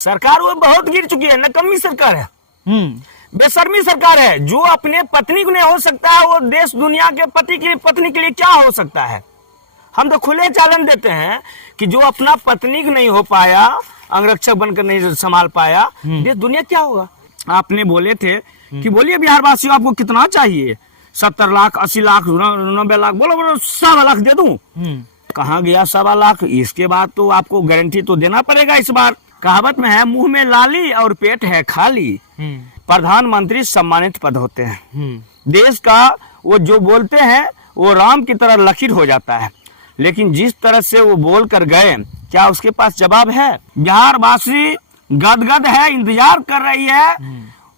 सरकार वो बहुत गिर चुकी है, नकम्मी सरकार है, बेशर्मी सरकार है। जो अपने पत्नी को नहीं हो सकता है वो देश दुनिया के पत्नी के लिए क्या हो सकता है। हम तो खुले चैलेंज देते हैं कि जो अपना पत्नी को नहीं हो पाया, अंगरक्षक बनकर नहीं संभाल पाया, देश दुनिया क्या होगा। आपने बोले थे कि बोलिए बिहार वासियों आपको कितना चाहिए, 70 लाख 80 लाख 90 लाख, बोलो बोलो 1.25 लाख दे दूं। कहाँ गया 1.25 लाख। इसके बाद तो आपको गारंटी तो देना पड़ेगा इस बार। कहावत में है, मुंह में लाली और पेट है खाली। प्रधानमंत्री सम्मानित पद होते हैं। देश का वो जो बोलते हैं वो राम की तरह लकीर हो जाता है, लेकिन जिस तरह से वो बोल कर गए, क्या उसके पास जवाब है। बिहार वासी गदगद है, इंतजार कर रही है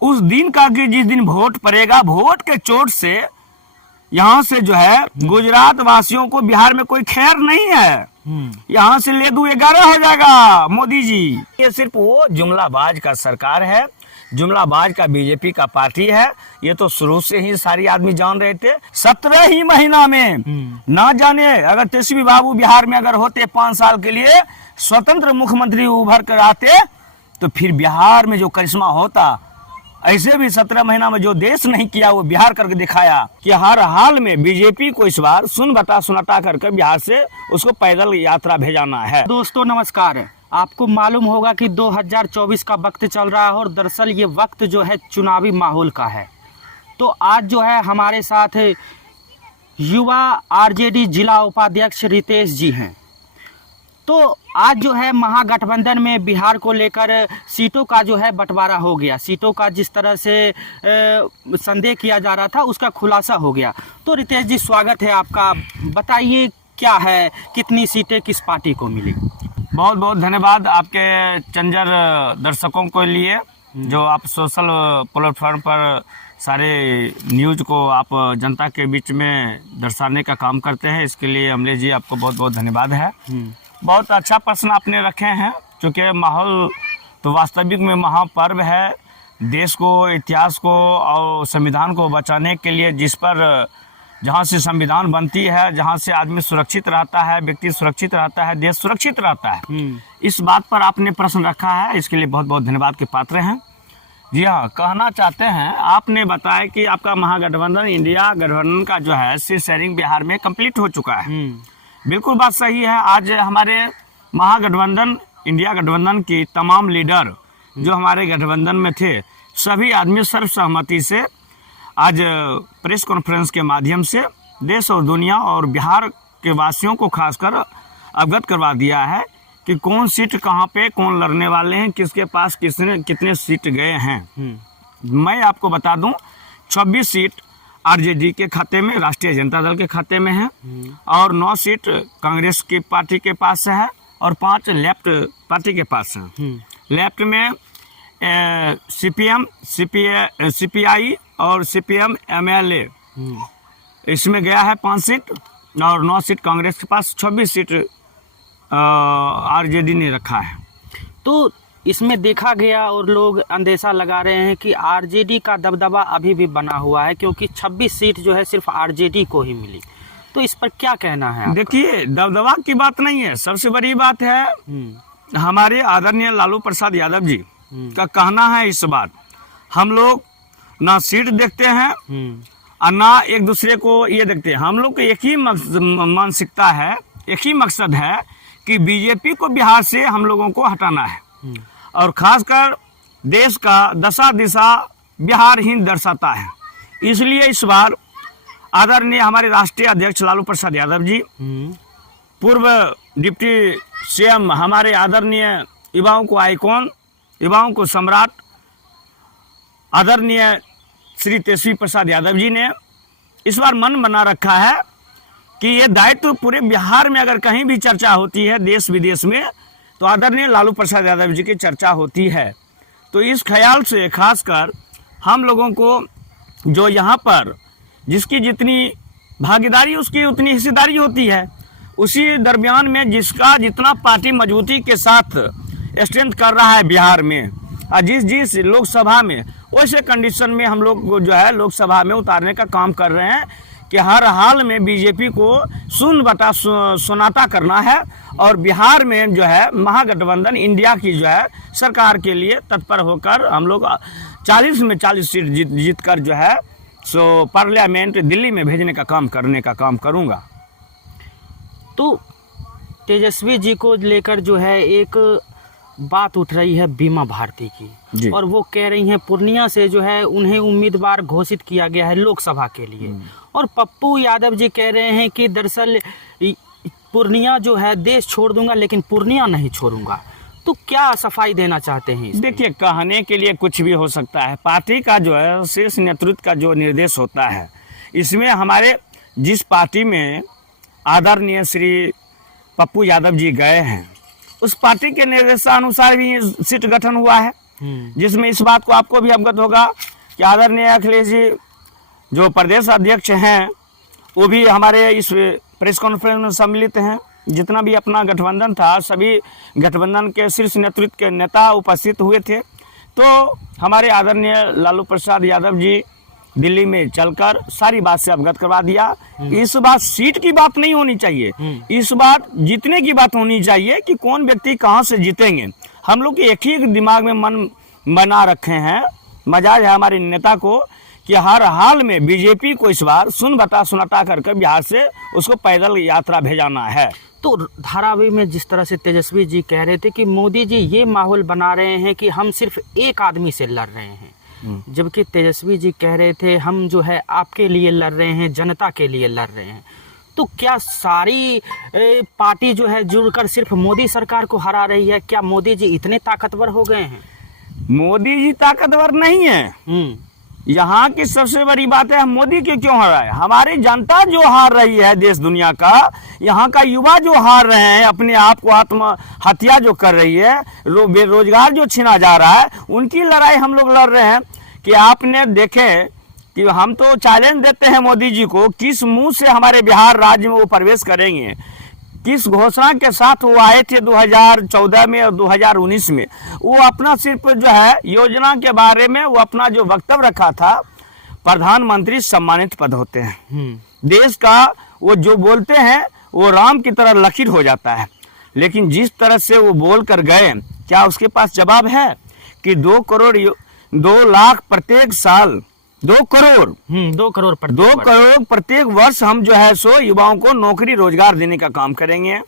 उस दिन का कि जिस दिन वोट पड़ेगा। वोट के चोट से यहाँ से जो है गुजरात वासियों को बिहार में कोई खैर नहीं है। यहाँ से ले दू 11 हो जाएगा मोदी जी। ये सिर्फ वो जुमलाबाज का सरकार है, जुमलाबाज का बीजेपी का पार्टी है। ये तो शुरू से ही सारी आदमी जान रहे थे। 17 ही महीना में ना जाने अगर तेजस्वी बाबू बिहार में अगर होते 5 साल के लिए स्वतंत्र मुख्यमंत्री उभर कर आते तो फिर बिहार में जो करिश्मा होता, ऐसे भी 17 महीना में जो देश नहीं किया वो बिहार करके दिखाया कि हर हाल में बीजेपी को इस बार सुन बता सुनाटा करके बिहार से उसको पैदल यात्रा भेजाना है। दोस्तों नमस्कार। आपको मालूम होगा कि 2024 का वक्त चल रहा है और दरअसल ये वक्त जो है चुनावी माहौल का है। तो आज जो है हमारे साथ युवा आरजेडी जिला उपाध्यक्ष रितेश जी हैं। तो आज जो है महागठबंधन में बिहार को लेकर सीटों का जो है बंटवारा हो गया। सीटों का जिस तरह से संदेह किया जा रहा था उसका खुलासा हो गया। तो रितेश जी स्वागत है आपका। बताइए क्या है, कितनी सीटें किस पार्टी को मिली। बहुत बहुत धन्यवाद आपके चंजर दर्शकों के लिए जो आप सोशल प्लेटफॉर्म पर सारे न्यूज को आप जनता के बीच में दर्शाने का काम करते हैं। इसके लिए अमलेश जी आपको बहुत बहुत धन्यवाद है। बहुत अच्छा प्रश्न आपने रखे हैं, क्योंकि माहौल तो वास्तविक में महापर्व है। देश को, इतिहास को और संविधान को बचाने के लिए जिस पर जहाँ से संविधान बनती है, जहाँ से आदमी सुरक्षित रहता है, व्यक्ति सुरक्षित रहता है, देश सुरक्षित रहता है, इस बात पर आपने प्रश्न रखा है। इसके लिए बहुत बहुत धन्यवाद के पात्र हैं। जी हाँ, कहना चाहते हैं, आपने बताया कि आपका महागठबंधन इंडिया गठबंधन का जो है सीट शेयरिंग बिहार में कंप्लीट हो चुका है। बिल्कुल बात सही है। आज हमारे महागठबंधन इंडिया गठबंधन की तमाम लीडर जो हमारे गठबंधन में थे, सभी आदमी सर्वसहमति से आज प्रेस कॉन्फ्रेंस के माध्यम से देश और दुनिया और बिहार के वासियों को खासकर अवगत करवा दिया है कि कौन सीट कहाँ पे कौन लड़ने वाले हैं, किसके पास कितने सीट गए हैं। मैं आपको बता दूं 26 सीट आरजेडी के खाते में, राष्ट्रीय जनता दल के खाते में है, और 9 सीट कांग्रेस की पार्टी के पास है और 5 लेफ्ट पार्टी के पास है। लेफ्ट में सीपीएम, सीपीआई और सीपीएम एमएलए इसमें गया है 5 सीट, और 9 सीट कांग्रेस के पास, 26 सीट आरजेडी ने रखा है। तो इसमें देखा गया और लोग अंदेशा लगा रहे हैं कि आरजेडी का दबदबा अभी भी बना हुआ है, क्योंकि 26 सीट जो है सिर्फ आरजेडी को ही मिली। तो इस पर क्या कहना है? देखिए, दबदबा की बात नहीं है, सबसे बड़ी बात है हमारे आदरणीय लालू प्रसाद यादव जी का कहना है इस बार हम लोग ना सीट देखते हैं और ना एक दूसरे को ये देखते हैं। हम लोग को एक ही मानसिकता है, एक ही मकसद है कि बीजेपी को बिहार से हम लोगों को हटाना है, और खासकर देश का दशा दिशा बिहार ही दर्शाता है। इसलिए इस बार आदरणीय हमारे राष्ट्रीय अध्यक्ष लालू प्रसाद यादव जी, पूर्व डिप्टी सीएम हमारे आदरणीय युवाओं को आइकॉन, युवाओं को सम्राट आदरणीय श्री तेजस्वी प्रसाद यादव जी ने इस बार मन बना रखा है कि ये दायित्व पूरे बिहार में अगर कहीं भी चर्चा होती है देश विदेश में, तो आदरणीय लालू प्रसाद यादव जी की चर्चा होती है। तो इस ख्याल से खासकर हम लोगों को जो यहाँ पर जिसकी जितनी भागीदारी उसकी उतनी हिस्सेदारी होती है, उसी दरमियान में जिसका जितना पार्टी मजबूती के साथ स्ट्रेंथ कर रहा है बिहार में, और जिस लोकसभा में वैसे कंडीशन में हम लोग जो है लोकसभा में उतारने का काम कर रहे हैं कि हर हाल में बीजेपी को सुन बटा सुनाता करना है और बिहार में जो है महागठबंधन इंडिया की जो है सरकार के लिए तत्पर होकर हम लोग 40 में 40 सीट जीत कर जो है सो पार्लियामेंट दिल्ली में भेजने का काम करने का काम करूँगा। तो तेजस्वी जी को लेकर जो है एक बात उठ रही है बीमा भारती की, और वो कह रही हैं पूर्णिया से जो है उन्हें उम्मीदवार घोषित किया गया है लोकसभा के लिए, और पप्पू यादव जी कह रहे हैं कि दरअसल पूर्णिया जो है देश छोड़ दूंगा लेकिन पूर्णिया नहीं छोड़ूंगा। तो क्या सफाई देना चाहते हैं? देखिए, कहने के लिए कुछ भी हो सकता है, पार्टी का जो है शीर्ष नेतृत्व का जो निर्देश होता है, इसमें हमारे जिस पार्टी में आदरणीय श्री पप्पू यादव जी गए हैं उस पार्टी के निर्देशानुसार भी सीट गठन हुआ है, जिसमें इस बात को आपको भी अवगत होगा कि आदरणीय अखिलेश जी जो प्रदेश अध्यक्ष हैं वो भी हमारे इस प्रेस कॉन्फ्रेंस में सम्मिलित हैं। जितना भी अपना गठबंधन था सभी गठबंधन के शीर्ष नेतृत्व के नेता उपस्थित हुए थे। तो हमारे आदरणीय लालू प्रसाद यादव जी दिल्ली में चलकर सारी बात से अवगत करवा दिया। इस बात सीट की बात नहीं होनी चाहिए, इस बात जीतने की बात होनी चाहिए कि कौन व्यक्ति कहां से जीतेंगे। हम लोग एक ही दिमाग में मन बना रखे हैं, मजाज है हमारे नेता को कि हर हाल में बीजेपी को इस बार सुन बता सुनाता करके बिहार से उसको पैदल यात्रा भेजाना है। तो धारावी में जिस तरह से तेजस्वी जी कह रहे थे कि मोदी जी ये माहौल बना रहे हैं कि हम सिर्फ एक आदमी से लड़ रहे हैं, जबकि तेजस्वी जी कह रहे थे हम जो है आपके लिए लड़ रहे हैं, जनता के लिए लड़ रहे हैं। तो क्या सारी पार्टी जो है जुड़कर सिर्फ मोदी सरकार को हरा रही है? क्या मोदी जी इतने ताकतवर हो गए हैं? मोदी जी ताकतवर नहीं है। यहाँ की सबसे बड़ी बात है, हम मोदी के क्यों हार रहे हैं? हमारी जनता जो हार रही है देश दुनिया का, यहाँ का युवा जो हार रहे हैं, अपने आप को आत्महत्या जो कर रही है, बेरोजगार जो छीना जा रहा है, उनकी लड़ाई हम लोग लड़ रहे हैं। कि आपने देखे कि हम तो चैलेंज देते हैं मोदी जी को, किस मुंह से हमारे बिहार राज्य में वो प्रवेश करेंगे, किस घोषणा के साथ वो आए थे 2014 में और 2019 में। वो अपना सिर्फ जो है योजना के बारे में वो अपना जो वक्तव्य रखा था, प्रधानमंत्री सम्मानित पद होते हैं देश का, वो जो बोलते हैं वो राम की तरह लकीर हो जाता है। लेकिन जिस तरह से वो बोल कर गए, क्या उसके पास जवाब है कि 2 लाख प्रत्येक साल, 2 करोड़ प्रत्येक वर्ष हम जो है सो युवाओं को नौकरी रोजगार देने का काम करेंगे।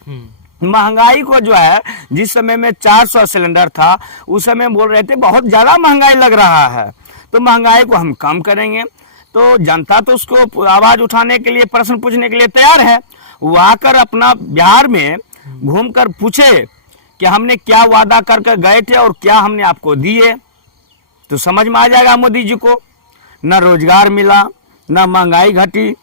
महंगाई को जो है जिस समय में 400 सिलेंडर था उस समय बोल रहे थे बहुत ज्यादा महंगाई लग रहा है, तो महंगाई को हम कम करेंगे। तो जनता तो उसको आवाज उठाने के लिए, प्रश्न पूछने के लिए तैयार है। वो आकर अपना बिहार में घूमकर पूछे कि हमने क्या वादा करके गए थे और क्या हमने आपको दिए, तो समझ में आ जाएगा मोदी जी को। न रोजगार मिला, न महंगाई घटी,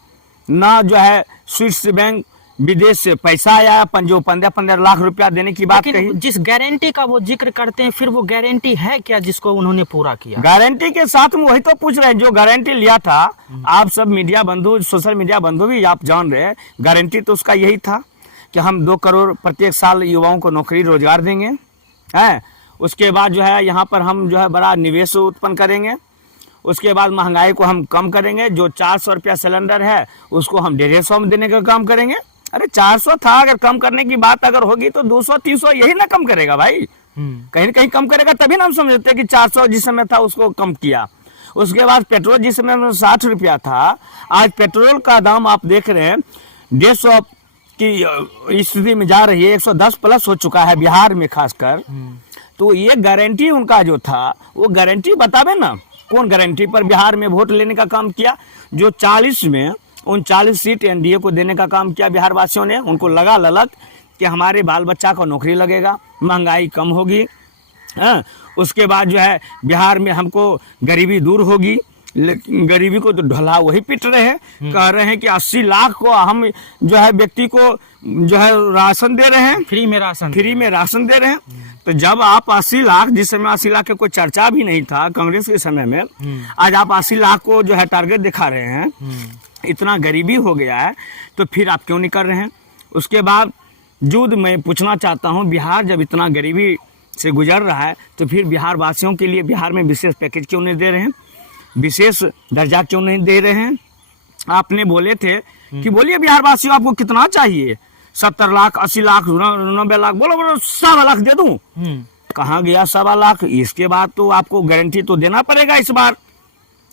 न जो है स्विस बैंक विदेश से पैसा आया, जो 15 लाख रुपया देने की बात कही। जिस गारंटी का वो जिक्र करते हैं, फिर वो गारंटी है क्या जिसको उन्होंने पूरा किया? गारंटी के साथ में वही तो पूछ रहे हैं, जो गारंटी लिया था। आप सब मीडिया बंधु, सोशल मीडिया बंधु भी आप जान रहे हैं, गारंटी तो उसका यही था कि हम 2 करोड़ प्रत्येक साल युवाओं को नौकरी रोजगार देंगे, है। उसके बाद जो है यहाँ पर हम जो है बड़ा निवेश उत्पन्न करेंगे। उसके बाद महंगाई को हम कम करेंगे, जो 400 रुपया सिलेंडर है उसको हम 150 में देने का काम करेंगे। अरे 400 था, अगर कम करने की बात अगर होगी तो 200-300 यही ना कम करेगा भाई, कहीं न कहीं कम करेगा, तभी ना हम समझते कि 400 जिस समय था उसको कम किया। उसके बाद पेट्रोल जिस समय में 60 रुपया था, आज पेट्रोल का दाम आप देख रहे हैं 150 की स्थिति में जा रही है, 110 प्लस हो चुका है बिहार में खासकर। तो ये गारंटी उनका जो था वो गारंटी बतावे ना, कौन गारंटी पर बिहार में वोट लेने का काम किया? जो 40 में 39 सीट एनडीए को देने का काम किया बिहार वासियों ने। उनको लगा ललक कि हमारे बाल बच्चा को नौकरी लगेगा, महंगाई कम होगी, हाँ। उसके बाद जो है बिहार में हमको गरीबी दूर होगी। गरीबी को तो ढोला वही पीट रहे हैं, कह रहे हैं कि 80 लाख को हम जो है व्यक्ति को जो है राशन दे रहे हैं, फ्री में राशन दे रहे हैं। तो जब आप 80 लाख, जिस समय 80 लाख का कोई चर्चा भी नहीं था कांग्रेस के समय में, आज आप 80 लाख को जो है टारगेट दिखा रहे हैं, इतना गरीबी हो गया है, तो फिर आप क्यों नहीं कर रहे हैं? उसके बाद जुद मैं पूछना चाहता हूँ, बिहार जब इतना गरीबी से गुजर रहा है तो फिर बिहार वासियों के लिए बिहार में विशेष पैकेज क्यों नहीं दे रहे हैं, विशेष दर्जा क्यों नहीं दे रहे हैं? आपने बोले थे कि बोलिए बिहार वासियों आपको कितना चाहिए, 70 लाख, 80 लाख, 90 लाख, बोलो बोलो 1.25 लाख दे दूं। कहाँ गया 1.25 लाख? इसके बाद तो आपको गारंटी तो देना पड़ेगा। इस बार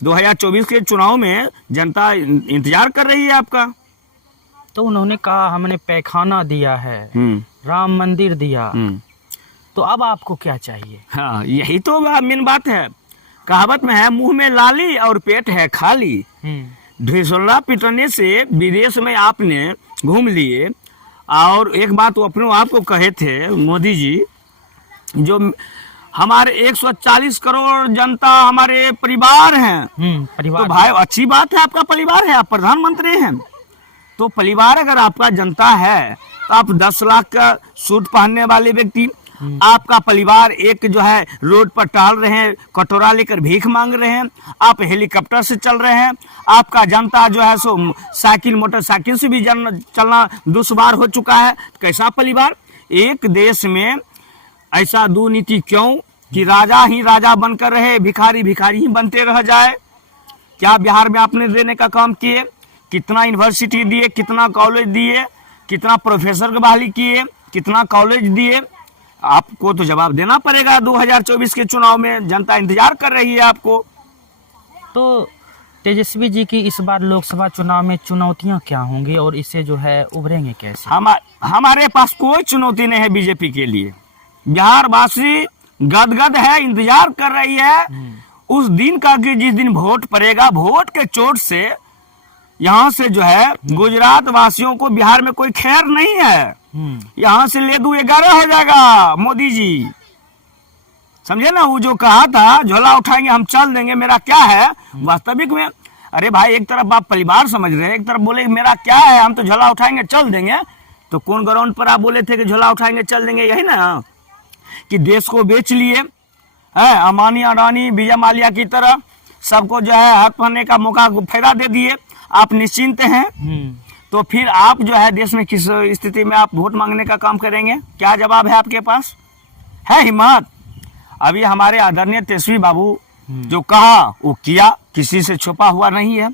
2024 के चुनाव में जनता इंतजार कर रही है आपका। तो उन्होंने कहा हमने पैखाना दिया है, राम मंदिर दिया, तो अब आपको क्या चाहिए? हाँ, यही तो मेन बात है। कहावत में है, मुंह में लाली और पेट है खाली। ढिसोला पिटने से विदेश में आपने घूम लिए। और एक बात वो अपने आप को कहे थे मोदी जी, जो हमारे 140 करोड़ जनता हमारे परिवार हैं। परिवार तो भाई अच्छी बात है, आपका परिवार है, आप प्रधानमंत्री हैं। तो परिवार अगर आपका जनता है तो आप 10 लाख का सूट पहनने वाले व्यक्ति, आपका परिवार एक जो है रोड पर टहल रहे हैं, कटोरा लेकर भीख मांग रहे हैं, आप हेलीकॉप्टर से चल रहे हैं, आपका जनता जो है सो साइकिल मोटरसाइकिल से भी चलना दुश्वार हो चुका है। कैसा परिवार? एक देश में ऐसा दुर्नीति क्यों कि राजा ही राजा बनकर रहे, भिखारी भिखारी ही बनते रह जाए? क्या बिहार में आपने देने का काम किए? कितना यूनिवर्सिटी दिए, कितना कॉलेज दिए, कितना प्रोफेसर की बहाली किए, कितना कॉलेज दिए? आपको तो जवाब देना पड़ेगा। 2024 के चुनाव में जनता इंतजार कर रही है आपको। तो तेजस्वी जी की इस बार लोकसभा चुनाव में चुनौतियां क्या होंगी और इससे जो है उभरेंगे कैसे? हमारे पास कोई चुनौती नहीं है बीजेपी के लिए। बिहार वासी गदगद है, इंतजार कर रही है उस दिन का कि जिस दिन वोट पड़ेगा। वोट के चोट से यहाँ से जो है गुजरात वासियों को बिहार में कोई खैर नहीं है। यहाँ से ले दू 11 हो जाएगा मोदी जी, समझे ना। वो जो कहा था झोला उठाएंगे हम चल देंगे, मेरा क्या है वास्तविक में? अरे भाई, एक तरफ आप परिवार समझ रहे हैं, एक तरफ बोले मेरा क्या है, हम तो झोला उठाएंगे चल देंगे। तो कौन ग्राउंड पर आप बोले थे कि झोला उठाएंगे चल देंगे? यही ना कि देश को बेच लिए है, अम्बानी अडानी विजय माल्या की तरह सबको जो है हक पाने का मौका फायदा दे दिए। आप निश्चिंत हैं? तो फिर आप जो है देश में किस स्थिति में आप वोट मांगने का काम करेंगे? क्या जवाब है आपके पास? है हिम्मत? अभी हमारे आदरणीय तेजस्वी बाबू जो कहा वो किया, किसी से छुपा हुआ नहीं है।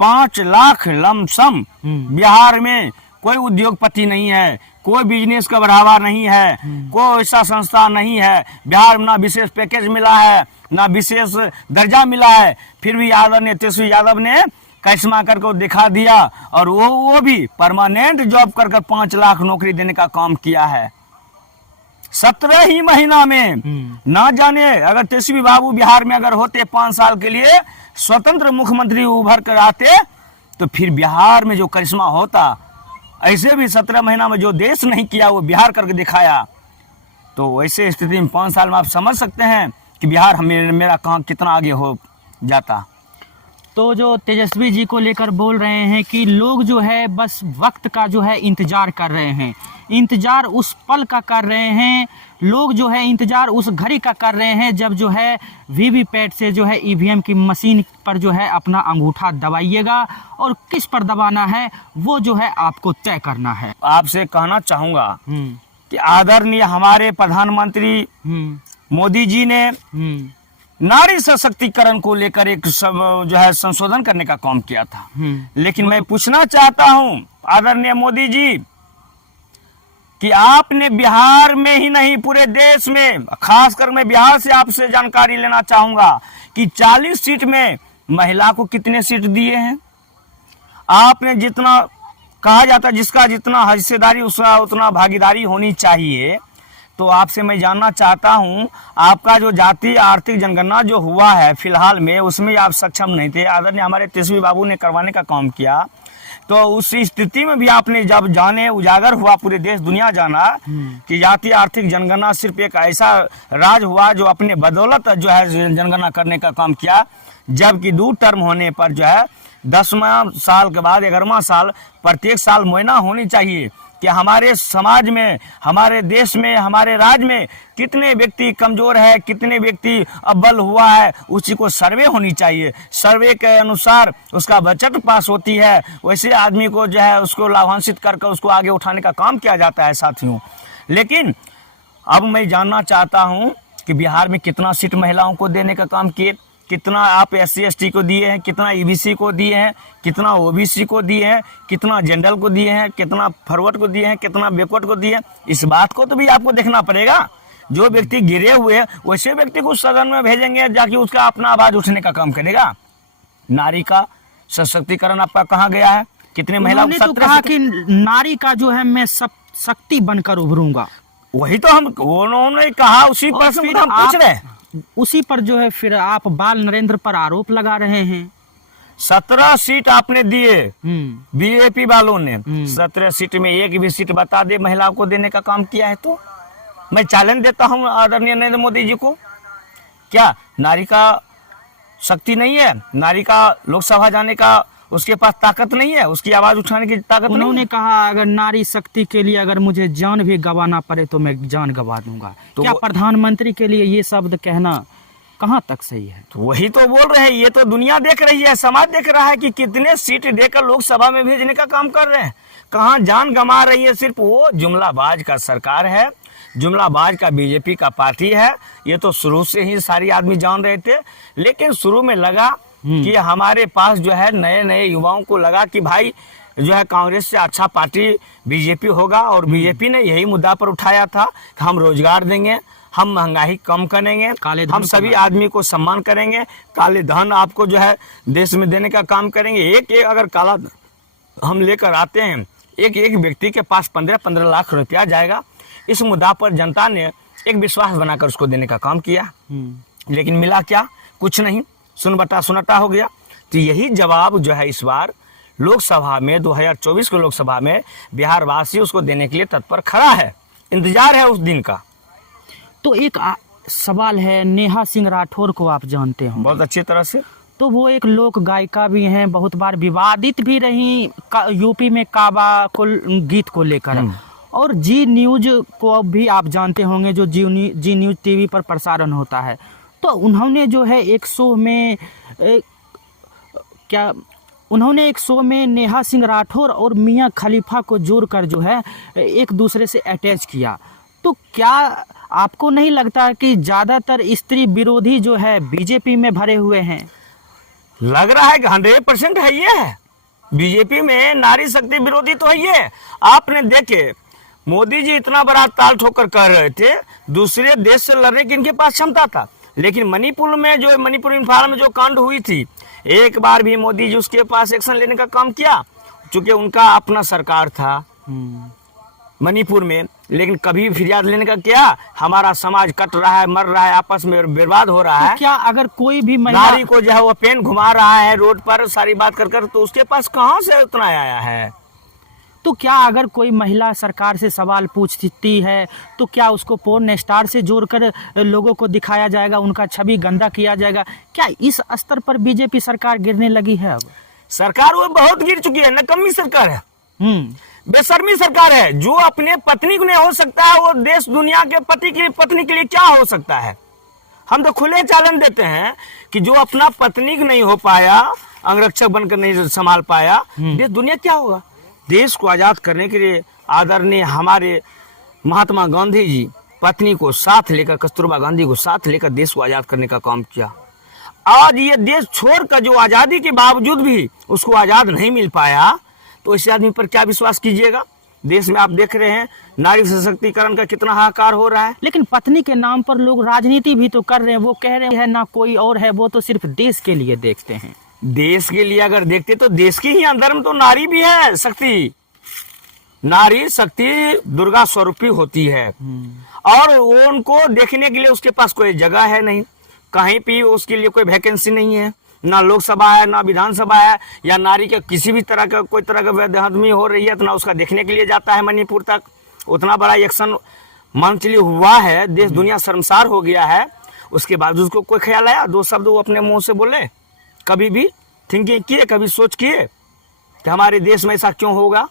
5 लाख लमसम बिहार में कोई उद्योगपति नहीं है, कोई बिजनेस का बढ़ावा नहीं है, कोई ऐसा संस्था नहीं है। बिहार में ना विशेष पैकेज मिला है, ना विशेष दर्जा मिला है। फिर भी आदरणीय तेजस्वी यादव ने करिश्मा करके दिखा दिया और वो भी परमानेंट जॉब कर 5 लाख नौकरी देने का काम किया है 17 ही महीना में। ना जाने अगर तेजस्वी बाबू बिहार में अगर होते 5 साल के लिए स्वतंत्र मुख्यमंत्री उभर कर आते तो फिर बिहार में जो करिश्मा होता, ऐसे भी 17 महीना में जो देश नहीं किया वो बिहार करके दिखाया। तो ऐसे स्थिति में 5 साल में आप समझ सकते हैं कि बिहार मेरा काम कितना आगे हो जाता। तो जो तेजस्वी जी को लेकर बोल रहे हैं कि लोग जो है बस वक्त का जो है इंतजार कर रहे हैं, इंतजार उस पल का कर रहे हैं, लोग जो है इंतजार उस घड़ी का कर रहे हैं जब जो है वीवीपैट से जो है ईवीएम की मशीन पर जो है अपना अंगूठा दबाइएगा और किस पर दबाना है वो जो है आपको तय करना है। आपसे कहना चाहूँगा कि आदरणीय हमारे प्रधानमंत्री मोदी जी ने नारी सशक्तिकरण को लेकर एक जो है संशोधन करने का काम किया था। लेकिन मैं पूछना चाहता हूं आदरणीय मोदी जी कि आपने बिहार में ही नहीं पूरे देश में, खासकर मैं बिहार से आपसे जानकारी लेना चाहूंगा कि 40 सीट में महिला को कितने सीट दिए हैं? आपने जितना कहा जाता जिसका जितना हिस्सेदारी उसका उतना भागीदारी होनी चाहिए। तो आपसे मैं जानना चाहता हूं, आपका जो जातीय आर्थिक जनगणना जो हुआ है फिलहाल में, उसमें आप सक्षम नहीं थे। आदरणीय हमारे तेजस्वी बाबू ने करवाने का काम किया, तो उस स्थिति में भी आपने जब जाने उजागर हुआ, पूरे देश दुनिया जाना कि जातीय आर्थिक जनगणना सिर्फ एक ऐसा राज हुआ जो अपने बदौलत जो है जनगणना करने का काम किया, जबकि 2 टर्म होने पर जो है 10वां साल के बाद 11वां साल प्रत्येक साल मुआयना होनी चाहिए कि हमारे समाज में, हमारे देश में, हमारे राज्य में कितने व्यक्ति कमजोर है, कितने व्यक्ति अव्वल हुआ है, उसी को सर्वे होनी चाहिए। सर्वे के अनुसार उसका बजट पास होती है, वैसे आदमी को जो है उसको लाभान्वित करके उसको आगे उठाने का काम किया जाता है साथियों। लेकिन अब मैं जानना चाहता हूं कि बिहार में कितना सीट महिलाओं को देने का काम किए, कितना आप SC/ST को दिए हैं, कितना EBC को दिए हैं, कितना OBC को दिए हैं, कितना जनरल को दिए हैं, कितना फॉरवर्ड को दिए हैं, कितना बैकवर्ड को दिए हैं। इस बात को तो भी आपको देखना पड़ेगा। जो व्यक्ति गिरे हुए हैं वैसे व्यक्ति को सदन में भेजेंगे, जाके उसका अपना आवाज उठने का काम करेगा। नारी का सशक्तिकरण आपका कहाँ गया है? कितने महिला उन्होंने तो कहा कि नारी का जो है मैं सब शक्ति बनकर उभरूंगा। वही तो हम उन्होंने कहा, उसी पर फिर हम पूछ रहे हैं। उसी पर जो है फिर आप बाल नरेंद्र पर आरोप लगा रहे हैं। 17 सीट आपने दिए बीजेपी वालों ने। 17 सीट में एक भी सीट बता दे महिलाओं को देने का काम किया है तो मैं चैलेंज देता हूं आदरणीय नरेंद्र मोदी जी को। क्या नारी का शक्ति नहीं है? नारी का लोकसभा जाने का उसके पास ताकत नहीं है? उसकी आवाज उठाने की ताकत नहीं है? उन्होंने कहा अगर नारी शक्ति के लिए अगर मुझे जान भी गंवाना पड़े तो मैं जान गंवा दूंगा। तो क्या प्रधानमंत्री के लिए ये शब्द कहना कहाँ तक सही है? तो वही तो बोल रहे हैं, ये तो दुनिया देख रही है, समाज देख रहा है कि कितने सीट देकर लोकसभा में भेजने का काम कर रहे हैं। कहाँ जान गंवा रही है? सिर्फ वो जुमलाबाज का सरकार है, जुमलाबाज का बीजेपी का पार्टी है। ये तो शुरू से ही सारी आदमी जान रहे थे, लेकिन शुरू में लगा कि हमारे पास जो है नए नए युवाओं को लगा कि भाई जो है कांग्रेस से अच्छा पार्टी बीजेपी होगा। और बीजेपी ने यही मुद्दा पर उठाया था कि हम रोजगार देंगे, हम महंगाई कम करेंगे, हम सभी आदमी को सम्मान करेंगे, काले धन आपको जो है देश में देने का काम करेंगे। एक एक अगर काला हम लेकर आते हैं, एक एक व्यक्ति के पास 15-15 लाख रुपया जाएगा। इस मुद्दा पर जनता ने एक विश्वास बनाकर उसको देने का काम किया, लेकिन मिला क्या? कुछ नहीं, सुनबटा सुनटा हो गया। तो यही जवाब जो है इस बार लोकसभा में 2024 के लोकसभा में बिहार वासी उसको देने के लिए तत्पर खड़ा है, इंतजार है उस दिन का। तो एक सवाल है, नेहा सिंह राठौर को आप जानते हो बहुत अच्छी तरह से। तो वो एक लोक गायिका भी हैं, बहुत बार विवादित भी रही यूपी में काबा को गीत को लेकर। और जी न्यूज को भी आप जानते होंगे, जो जी न्यूज टीवी पर प्रसारण होता है। तो उन्होंने जो है एक शो में उन्होंने एक शो में नेहा सिंह राठौर और मियां खलीफा को जोड़कर जो है एक दूसरे से अटैच किया। तो क्या आपको नहीं लगता कि ज़्यादातर स्त्री विरोधी जो है बीजेपी में भरे हुए हैं? लग रहा है कि 100% है ये है। बीजेपी में नारी शक्ति विरोधी तो है ये। आपने देखे मोदी जी इतना बड़ा ताल ठोकर कह रहे थे, दूसरे देश से लड़ने की इनके पास क्षमता था, लेकिन मणिपुर इम्फाल में जो कांड हुई थी, एक बार भी मोदी जी उसके पास एक्शन लेने का काम किया, चूंकि उनका अपना सरकार था मणिपुर में। लेकिन कभी फिरियाद लेने का क्या? हमारा समाज कट रहा है, मर रहा है, आपस में बर्बाद हो रहा है। तो क्या अगर कोई भी महिला नारी को जो है वो पेन घुमा रहा है रोड पर सारी बात कर, तो उसके पास कहाँ से उतना आया है? तो क्या अगर कोई महिला सरकार से सवाल पूछती है तो क्या उसको पोर्न स्टार से जोड़कर लोगों को दिखाया जाएगा, उनका छवि गंदा किया जाएगा? क्या इस स्तर पर बीजेपी सरकार गिरने लगी है? अब सरकार वो बहुत गिर चुकी है, नकम्मी सरकार है, बेशर्मी सरकार है। जो अपने पत्नी को नहीं हो सकता है, वो देश दुनिया के पत्नी के लिए क्या हो सकता है? हम तो खुले चैलेंज देते हैं कि जो अपना पत्नी को नहीं हो पाया, अंगरक्षक बनकर नहीं संभाल पाया, देश दुनिया क्या होगा? देश को आजाद करने के लिए आदरणीय हमारे महात्मा गांधी जी पत्नी को साथ लेकर, कस्तूरबा गांधी को साथ लेकर देश को आजाद करने का काम किया। आज ये देश छोड़कर जो आजादी के बावजूद भी उसको आजाद नहीं मिल पाया, तो इस आदमी पर क्या विश्वास कीजिएगा? देश में आप देख रहे हैं नारी सशक्तिकरण का कितना हाहाकार हो रहा है। लेकिन पत्नी के नाम पर लोग राजनीति भी तो कर रहे हैं। वो कह रहे हैं ना कोई और है, वो तो सिर्फ देश के लिए देखते हैं। देश के लिए अगर देखते तो देश के ही अंदर में तो नारी भी है शक्ति। नारी शक्ति दुर्गा स्वरूपी होती है, और वो उनको देखने के लिए उसके पास कोई जगह है नहीं, कहीं भी उसके लिए कोई वैकेंसी नहीं है, ना लोकसभा है ना विधानसभा है, या नारी के किसी भी तरह का कोई तरह का बेदहदमी हो रही है तो ना उसका देखने के लिए जाता है मणिपुर तक। उतना बड़ा एक्शन मंचली हुआ है, देश दुनिया शर्मसार हो गया है, उसके बाद उसको कोई ख्याल आया? 2 शब्द वो अपने मुंह से बोले? कभी भी थिंकिंग किए, कभी सोच किए कि हमारे देश में ऐसा क्यों होगा?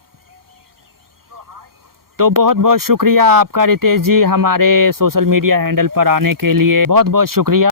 तो बहुत बहुत शुक्रिया आपका रितेश जी, हमारे सोशल मीडिया हैंडल पर आने के लिए बहुत बहुत शुक्रिया।